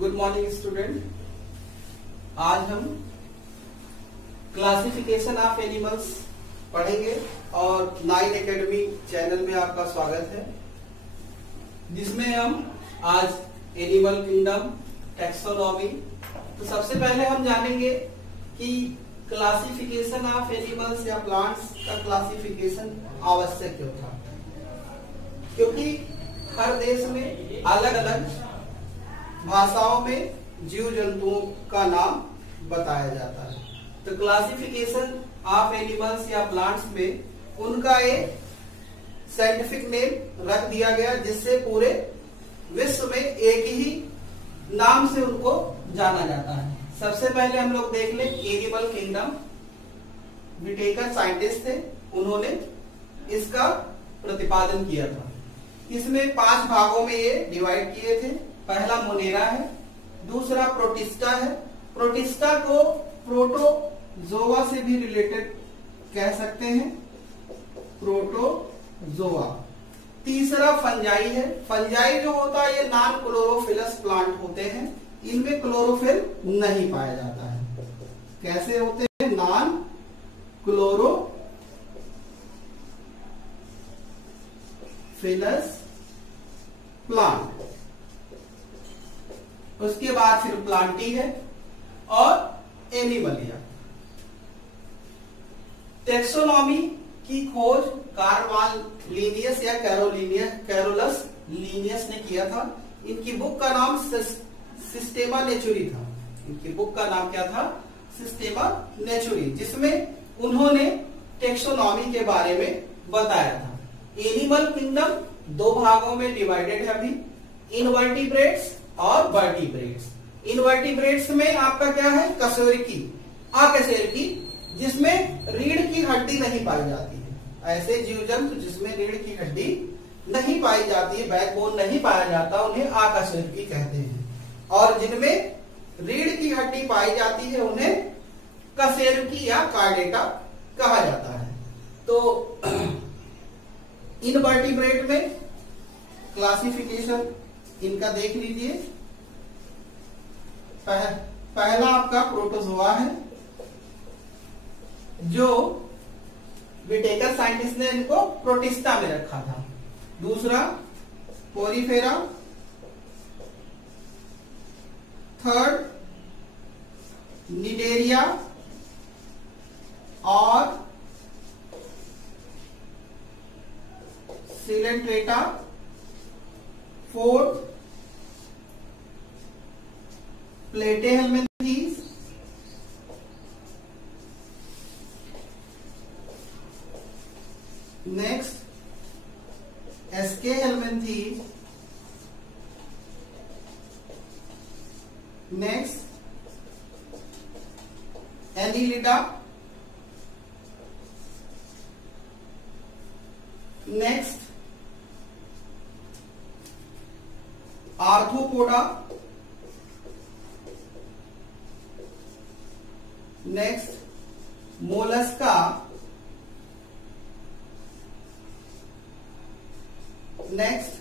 Good morning student. आज हम classification of animals पढ़ेंगे और नाइन एकेडमी चैनल में आपका स्वागत है, जिसमें हम आज एनिमल किंगडम, टैक्सोनॉमी। तो सबसे पहले हम जानेंगे कि क्लासिफिकेशन ऑफ एनिमल्स या प्लांट्स का क्लासिफिकेशन आवश्यक क्यों था, क्योंकि हर देश में अलग अलग भाषाओं में जीव जंतुओं का नाम बताया जाता है। तो क्लासिफिकेशन ऑफ एनिमल्स या प्लांट्स में उनका एक साइंटिफिक नेम रख दिया गया, जिससे पूरे विश्व में एक ही नाम से उनको जाना जाता है। सबसे पहले हम लोग देख लें एनिमल किंगडम। विटेकर साइंटिस्ट थे, उन्होंने इसका प्रतिपादन किया था। इसमें 5 भागों में ये डिवाइड किए थे। पहला मोनेरा है, दूसरा प्रोटिस्टा है। प्रोटिस्टा को प्रोटोजोआ से भी रिलेटेड कह सकते हैं, प्रोटोजोआ। तीसरा फंजाई है। फंजाई जो होता है ये नॉन क्लोरोफिलस प्लांट होते हैं, इनमें क्लोरोफिल नहीं पाया जाता है। कैसे होते हैं? Non chlorophyllous plant. उसके बाद फिर प्लांटी है और एनिमलिया। टैक्सोनॉमी की खोज कार्ल लिनियस या कैरोलस लिनियस ने किया था। इनकी बुक का नाम सिस्टेमा नेचुरी था। इनकी बुक का नाम क्या था? सिस्टेमा नेचुरी, जिसमें उन्होंने टैक्सोनॉमी के बारे में बताया था। एनिमल किंगडम 2 भागों में डिवाइडेड है अभी, इनवर्टिब्रेट्स और वर्टिब्रेट्स। इनवर्टिब्रेट्स में आपका क्या है? कशेरुकी, अकशेरुकी, जिसमें रीढ़ की हड्डी नहीं पाई जाती है। ऐसे जीव जंतु जिसमें रीढ़ की हड्डी नहीं पाई जाती है, बैकबोन नहीं पाया जाता, उन्हें अकशेरुकी कहते हैं। और जिनमें रीढ़ की हड्डी पाई जाती है उन्हें कशेरुकी या कार्डेटा कहा जाता है। तो इनवर्टिब्रेट में क्लासिफिकेशन इनका देख लीजिए। पहला आपका प्रोटोजोआ है, जो विटेकर साइंटिस्ट ने इनको प्रोटिस्टा में रखा था। दूसरा पोरीफेरा, थर्ड निडेरिया और coelenterata, fourth platyhelminthes, next aschelminthes, next annelida, next arthropoda, next mollusca, next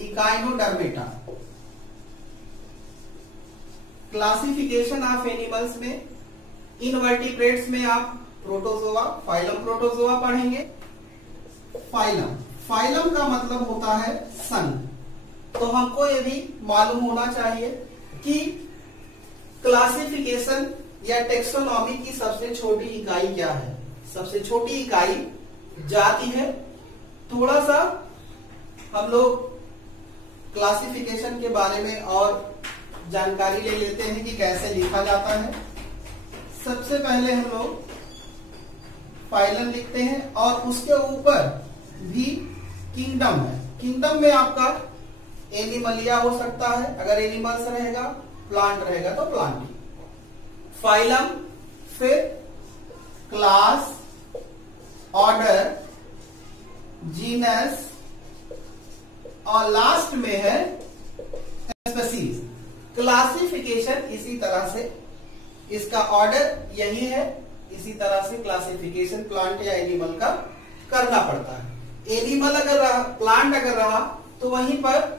echinodermata. Classification of animals में इनवर्टिब्रेट्स में आप प्रोटोजोआ, फाइलम प्रोटोजोआ पढ़ेंगे। फाइलम का मतलब होता है संघ। तो हमको ये भी मालूम होना चाहिए कि क्लासिफिकेशन या टैक्सोनॉमी की सबसे छोटी इकाई क्या है। सबसे छोटी इकाई जाति है। थोड़ा सा हम लोग क्लासिफिकेशन के बारे में और जानकारी ले लेते हैं कि कैसे लिखा जाता है। सबसे पहले हम लोग फाइलम लिखते हैं और उसके ऊपर भी किंगडम है। किंगडम में आपका एनिमलिया हो सकता है, अगर एनिमल्स रहेगा, प्लांट रहेगा तो प्लांटी। फाइलम, फिर क्लास, ऑर्डर, जीनस और लास्ट में है स्पीशीज। क्लासिफिकेशन इसी तरह से, इसका ऑर्डर यही है, इसी तरह से क्लासिफिकेशन प्लांट या एनिमल का करना पड़ता है। एनिमल अगर रहा, प्लांट अगर रहा, तो वहीं पर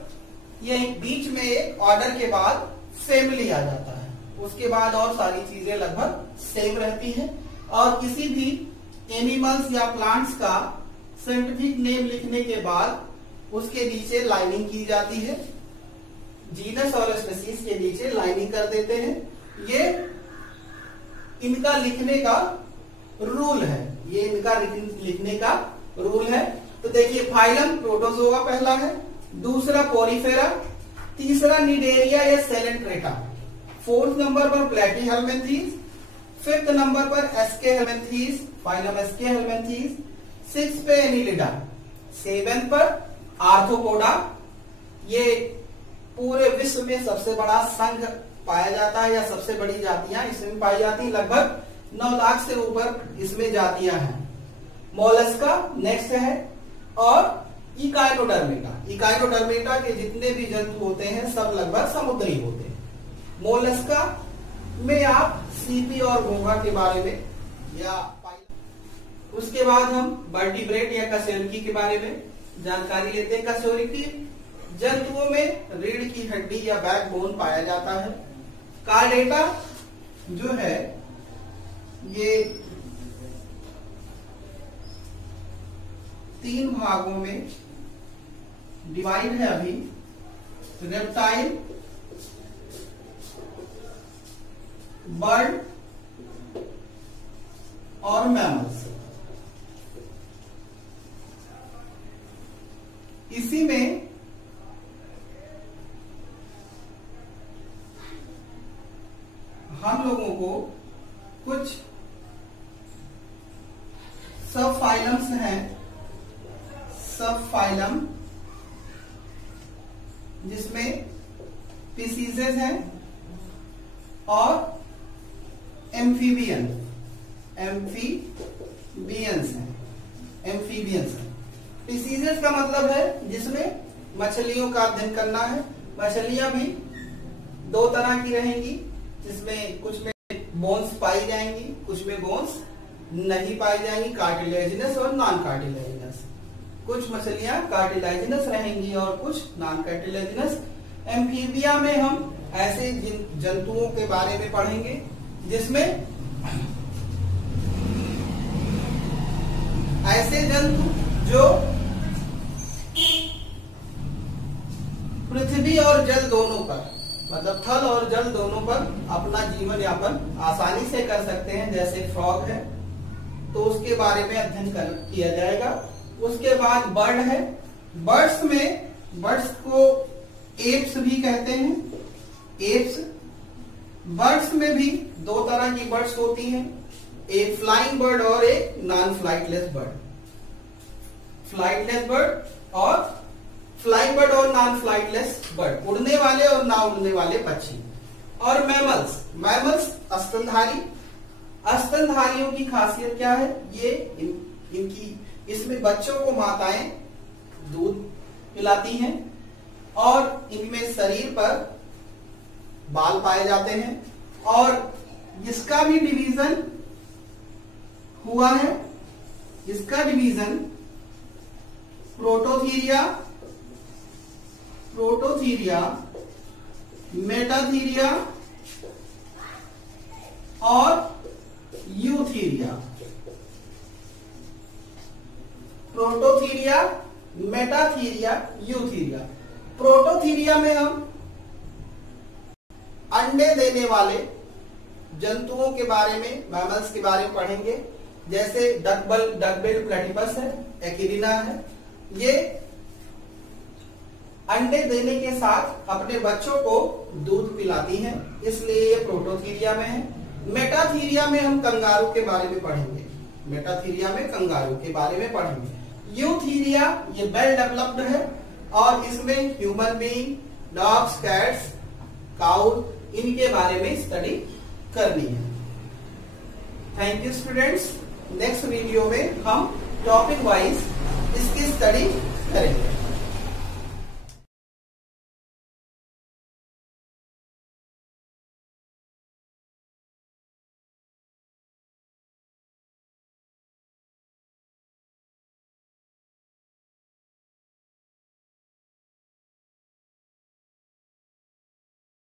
ये बीच में एक ऑर्डर के बाद फैमिली आ जाता है, उसके बाद और सारी चीजें लगभग सेम रहती है। और किसी भी एनिमल्स या प्लांट्स का साइंटिफिक नेम लिखने के बाद उसके नीचे लाइनिंग की जाती है, जीनस और स्पीशीज के नीचे लाइनिंग कर देते हैं। ये इनका लिखने का रूल है, ये इनका लिखने का रूल है। तो देखिए फाइलम प्रोटोजोआ पहला है, दूसरा पोरीफेरा, तीसरा निडेरिया या सेलेंट्रेटा, फोर्थ नंबर पर प्लेटीहेल्मिन्थीज, फिफ्थ नंबर पर एस्केहेल्मिन्थीज, फाइलम एस्केहेल्मिन्थीज, सिक्स पे एनिलिडा, सेवेंथ पर आर्थ्रोपोडा। ये पूरे विश्व में सबसे बड़ा संघ पाया जाता है या सबसे बड़ी जातियां इसमें पाई जाती है, लगभग 9 लाख से ऊपर इसमें जातियां हैं। मोलस्का नेक्स्ट है और इकाइनोडर्मेटा। इकाइनोडर्मेटा के जितने भी जंतु होते हैं सब लगभग समुद्री होते हैं। मोलस्का में आप सीपी और घोंघा के बारे में या उसके बाद हम वर्टिब्रेट या कशेरुकी के बारे में जानकारी लेते हैं। कशेरुकी जंतुओं में रीढ़ की हड्डी या बैकबोन पाया जाता है। कार्डेटा जो है ये 3 भागों में डिवाइड है अभी, रेप्टाइल, बर्ड और मैमल्स। इसी में हम लोगों को कुछ सब फाइलम्स हैं, सब फाइलम जिसमें स्पीसीज हैं और एम्फीबियंस हैं। स्पीसीज का मतलब है जिसमें मछलियों का अध्ययन करना है। मछलियां भी 2 तरह की रहेंगी, जिसमें कुछ में बोन्स पाई जाएंगी, कुछ में बोन्स नहीं पाई जाएंगी, कार्टिलेजिनस और नॉन कार्टिलेजिनस। कुछ मछलियां कार्टिलेजिनस रहेंगी और कुछ नॉन कार्टिलेजिनस। एम्फीबिया में हम ऐसे जंतुओं के बारे में पढ़ेंगे जिसमें ऐसे जंतु जो पृथ्वी और जल दोनों पर, मतलब थल और जल दोनों पर अपना जीवन यापन आसानी से कर सकते हैं, जैसे फ्रॉग है, तो उसके बारे में अध्ययन किया जाएगा। उसके बाद बर्ड है। बर्ड्स को एप्स भी कहते हैं। एप्स बर्ड्स में भी 2 तरह की बर्ड्स होती हैं, एक फ्लाइंग बर्ड और एक non flightless bird. Flightless bird और फ्लाइंग बर्ड और नॉन फ्लाइटलेस बर्ड, उड़ने वाले और ना उड़ने वाले पक्षी। और मैमल्स स्तनधारी। स्तनधारियों की खासियत क्या है? ये इनकी इसमें बच्चों को माताएं दूध पिलाती हैं और इनमें शरीर पर बाल पाए जाते हैं। और इसका भी डिवीजन हुआ है। इसका डिवीजन प्रोटोथीरिया, मेटाथीरिया और Eutheria. Prototheria, Metatheria, Eutheria. Prototheria में हम अंडे देने वाले जंतुओं के बारे में, मैमल्स के बारे में पढ़ेंगे, जैसे डकबिल प्लेटिपस है, एकिडिना है। ये अंडे देने के साथ अपने बच्चों को दूध पिलाती हैं, इसलिए ये प्रोटोथीरिया में है। मेटाथीरिया में हम कंगारू के बारे में पढ़ेंगे, यूथीरिया ये वेल डेवलप्ड है और इसमें human being, dogs, cats, cow, इनके बारे में स्टडी करनी है। Thank you students. Next video में हम टॉपिक वाइज इसकी स्टडी करेंगे।